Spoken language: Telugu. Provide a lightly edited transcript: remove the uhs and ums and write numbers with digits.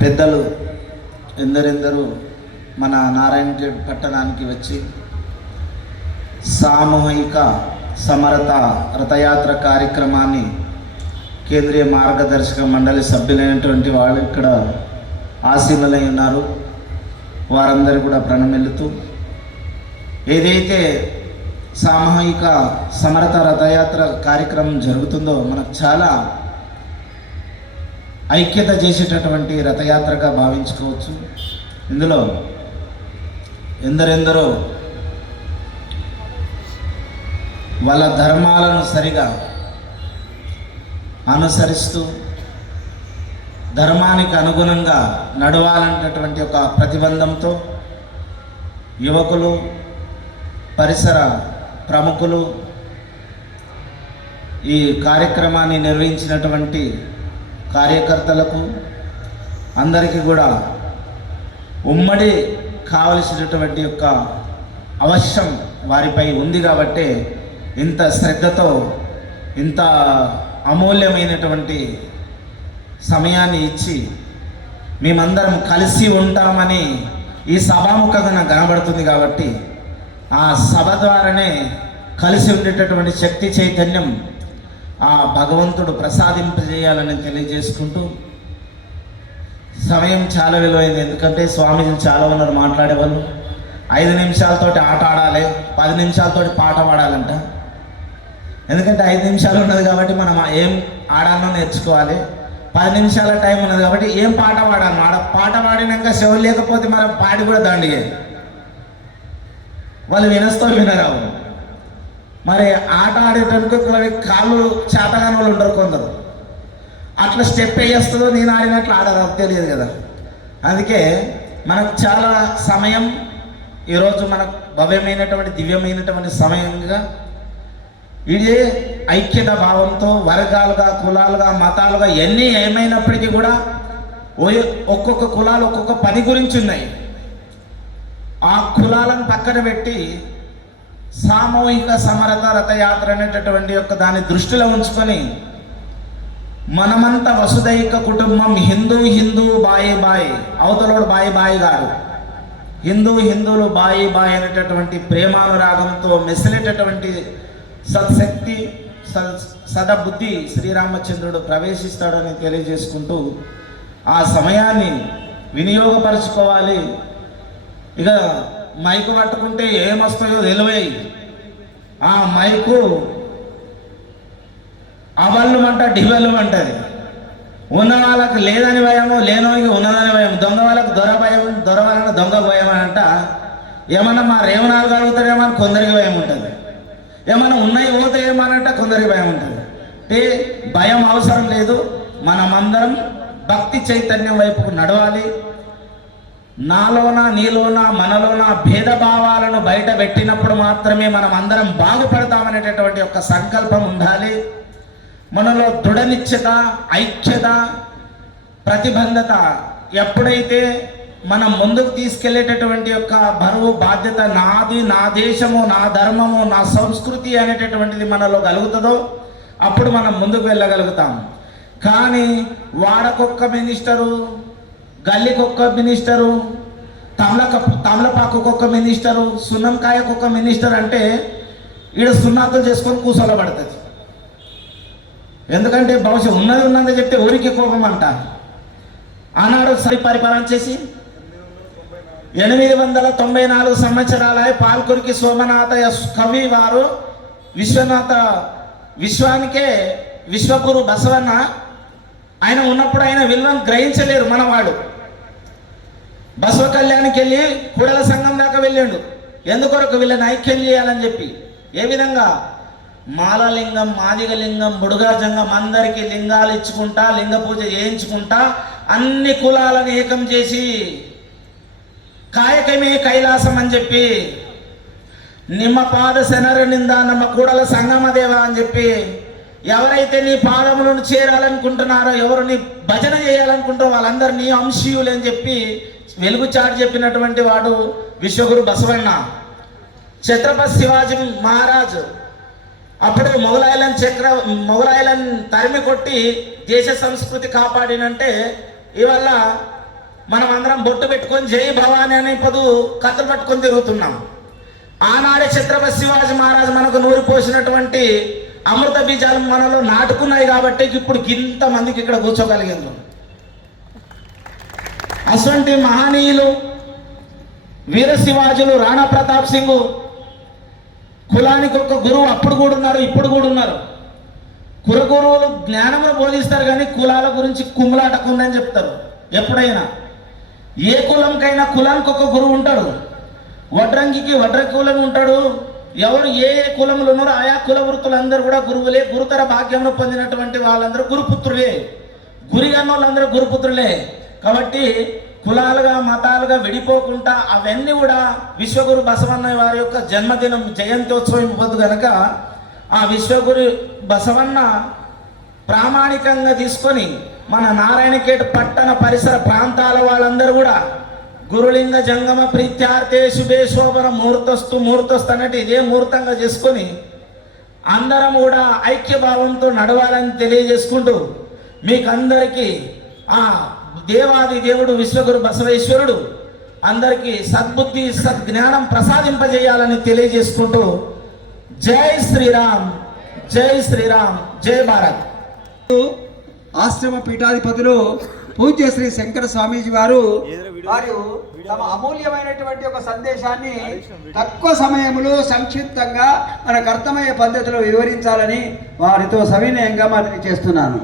పెద్దలు ఎందరెందరూ మన నారాయణఖేడ్ పట్టణానికి వచ్చి సామూహిక సమరత రథయాత్ర కార్యక్రమాన్ని కేంద్రీయ మార్గదర్శక మండలి సభ్యులైనటువంటి వాళ్ళు ఇక్కడ ఆసీనులై ఉన్నారు. వారందరూ కూడా ప్రణమిల్లుతూ ఏదైతే సామూహిక సమరత రథయాత్ర కార్యక్రమం జరుగుతుందో మనకు చాలా ఐక్యత చేసేటటువంటి రథయాత్రగా భావించుకోవచ్చు. ఇందులో ఎందరెందరో వాళ్ళ ధర్మాలను సరిగా అనుసరిస్తూ ధర్మానికి అనుగుణంగా నడవాలన్నటువంటి ఒక ప్రతిబంధంతో యువకులు, పరిసర ప్రముఖులు ఈ కార్యక్రమాన్ని నిర్వహించినటువంటి కార్యకర్తలకు అందరికీ కూడా ఉమ్మడి కావలసినటువంటి యొక్క అవసరం వారిపై ఉంది కాబట్టి ఇంత శ్రద్ధతో ఇంత అమూల్యమైనటువంటి సమయాన్ని ఇచ్చి మేమందరం కలిసి ఉంటామని ఈ సభాముఖంగా నాకు కనబడుతుంది. కాబట్టి ఆ సభ ద్వారానే కలిసి ఉండేటటువంటి శక్తి చైతన్యం ఆ భగవంతుడు ప్రసాదింపజేయాలని తెలియజేసుకుంటూ, సమయం చాలా విలువైంది. ఎందుకంటే స్వామీజీలు చాలా ఉన్నారు మాట్లాడేవాళ్ళు. 5 నిమిషాలతోటి ఆట ఆడాలి, 10 నిమిషాలతోటి పాట పాడాలంట. ఎందుకంటే 5 నిమిషాలు ఉన్నది కాబట్టి మనం ఏం ఆడాలో నేర్చుకోవాలి. 10 నిమిషాల టైం ఉన్నది కాబట్టి ఏం పాట పాడాలి. పాట పాడినాక చెవులు లేకపోతే మనం పాడి కూడా దండిగే వాళ్ళు వినస్తో వినరావు. మరి ఆట ఆడేటందుకు కాళ్ళు చేతగాని వాళ్ళు ఉండరు కొందరు. అట్లా స్టెప్ వేస్తుందో నేను ఆడినట్లు ఆడదు, తెలియదు కదా. అందుకే మనకు చాలా సమయం ఈరోజు మనకు భవ్యమైనటువంటి దివ్యమైనటువంటి సమయంగా ఇదే ఐక్యత భావంతో వర్గాలుగా, కులాలుగా, మతాలుగా ఎన్ని ఏమైనప్పటికీ కూడా ఒక్కొక్క కులాలు ఒక్కొక్క పని గురించి ఉన్నాయి. ఆ కులాలను పక్కన పెట్టి సామూహిక సమరత రథయాత్ర అనేటటువంటి యొక్క దాన్ని దృష్టిలో ఉంచుకొని మనమంతా వసుదైక కుటుంబం, హిందూ బాయి బాయి, అవతలోడు బాయి బాయి గారు, హిందువులు బాయి బాయి అనేటటువంటి ప్రేమానురాగంతో మెసిలేటటువంటి సత్శక్తి సదబుద్ధి శ్రీరామచంద్రుడు ప్రవేశిస్తాడని తెలియజేసుకుంటూ ఆ సమయాన్ని వినియోగపరచుకోవాలి. ఇక మైకు పట్టుకుంటే ఏమొస్తాయో తెలివై ఆ మైకు అవల్లుమంట డివెల్లుమంటది. ఉన్న వాళ్ళకి లేదని భయము, లేనోనికి ఉన్నదని భయం. దొంగ వాళ్ళకి దొర భయం, దొర వాళ్ళని దొంగ భయం అంట. ఏమన్నా మా రేవనాలు కలుగుతారేమో అని కొందరికి భయం ఉంటుంది. ఏమన్నా ఉన్నాయి పోతే ఏమనంట కొందరికి భయం ఉంటుంది. అంటే భయం అవసరం లేదు. మనమందరం భక్తి చైతన్యం వైపుకు నడవాలి. నాలోన, నీలోన, మనలోన భేదభావాలను బయట పెట్టినప్పుడు మాత్రమే మనం అందరం బాగుపడతామనేటటువంటి ఒక సంకల్పం ఉండాలి. మనలో దృఢ నిశ్చత, ఐక్యత, ప్రతిబంధత ఎప్పుడైతే మనం ముందుకు తీసుకెళ్లేటటువంటి యొక్క బరువు బాధ్యత నాది, నా దేశము, నా ధర్మము, నా సంస్కృతి అనేటటువంటిది మనలో కలుగుతుందో అప్పుడు మనం ముందుకు వెళ్ళగలుగుతాం. కానీ వాడకొక్క మినిస్టరు, గల్లీకొక్క మినిస్టరు, తమలపాకుకొక్క మినిస్టరు, సున్నంకాయకొక్క మినిస్టర్ అంటే ఈడ సున్నాతులు చేసుకొని కూసోలబడుతుంది. ఎందుకంటే బహుశా ఉన్నది చెప్తే ఊరికి కోపం అంట. ఆనాడు సరి పరిపాలన చేసి 894 సంవత్సరాల పాల్కురికి సోమనాథ కవి వారు విశ్వానికే విశ్వగురు బసవన్న ఆయన ఉన్నప్పుడు ఆయన విలువను గ్రహించలేరు మనవాడు. బసవ కళ్యాణ్కి వెళ్ళి కూడల సంఘం దాకా వెళ్ళాడు. ఎందుకొరకు వీళ్ళని ఐక్యం చేయాలని చెప్పి. ఏ విధంగా? మాలలింగం, మాదిగలింగం, బుడుగాజంగం అందరికీ లింగాలు ఇచ్చుకుంటా, లింగ పూజ చేయించుకుంటా అన్ని కులాలను ఏకం చేసి కాయకమే కైలాసం అని చెప్పి నిమ్మ పాద శనర నింద నమ్మ కూడల సంగమదేవ అని చెప్పి ఎవరైతే నీ పాదములను చేరాలనుకుంటున్నారో, ఎవరు నీ భజన చేయాలనుకుంటారో వాళ్ళందరూ నీ అంశీయులు అని చెప్పి వెలుగు చాటి చెప్పినటువంటి వాడు విశ్వగురు బసవన్న. ఛత్రపతి శివాజీ మహారాజు అప్పుడు మొఘలాయలను తరిమి కొట్టి దేశ సంస్కృతి కాపాడినంటే ఇవాళ మనం అందరం బొట్టు పెట్టుకొని జై భవాని అనే కథలు పట్టుకొని తిరుగుతున్నాం. ఆనాడే ఛత్రపతి శివాజీ మహారాజు మనకు నూరి పోసినటువంటి అమృత బీజాలు మనలో నాటుకున్నాయి కాబట్టి ఇప్పుడు ఇంతమందికి ఇక్కడ కూర్చోగలిగింది. అటువంటి మహనీయులు వీర శివాజులు, రాణా ప్రతాప్ సింగ్ కులానికి ఒక గురువు అప్పుడు కూడా ఉన్నారు, ఇప్పుడు కూడా ఉన్నారు. గురువులు జ్ఞానమును బోధిస్తారు కానీ కులాల గురించి కుమ్ములాటకుందని చెప్తారు. ఎప్పుడైనా ఏ కులంకైనా కులానికి ఒక గురువు ఉంటాడు. వడ్రంగికి వడ్ర కులం ఉంటాడు. ఎవరు ఏ ఏ కులములు ఉన్నారో ఆయా కుల వృత్తులందరూ కూడా గురువులే. గురుతర భాగ్యమును పొందినటువంటి వాళ్ళందరూ గురుపుత్రులే. గురిగన్న వాళ్ళందరూ గురుపుత్రులే. కాబట్టి కులాలుగా మతాలుగా విడిపోకుండా అవన్నీ కూడా విశ్వగురు బసవన్న వారి యొక్క జన్మదినం జయంత్యోత్సవం పొద్దు కనుక ఆ విశ్వగురు బసవన్న ప్రామాణికంగా తీసుకొని మన నారాయణఖేడ్ పట్టణ పరిసర ప్రాంతాల వాళ్ళందరూ కూడా గురులింగ జంగమ ప్రీత్యార్థే శుభే శోభన ముహూర్తస్తు అన్నట్టు ఇదే ముహూర్తంగా చేసుకొని అందరం కూడా ఐక్యభావంతో నడవాలని తెలియజేసుకుంటూ మీకు అందరికీ ఆ దేవాది దేవుడు విశ్వగురు బసవేశ్వరుడు అందరికీ సద్బుద్ధి సద్జ్ఞానం ప్రసాదింపజేయాలని తెలియజేసుకుంటూ జై శ్రీరామ్, జై శ్రీరామ్, జై భారత్. ఆశ్రమ పీఠాధిపతులు పూజ్య శ్రీ శంకర స్వామీజీ వారు తమ అమూల్యమైనటువంటి ఒక సందేశాన్ని తక్కువ సమయంలో సంక్షిప్తంగా మనకు అర్థమయ్యే పద్ధతిలో వివరించాలని వారితో సవినయంగా మనవి చేస్తున్నాను.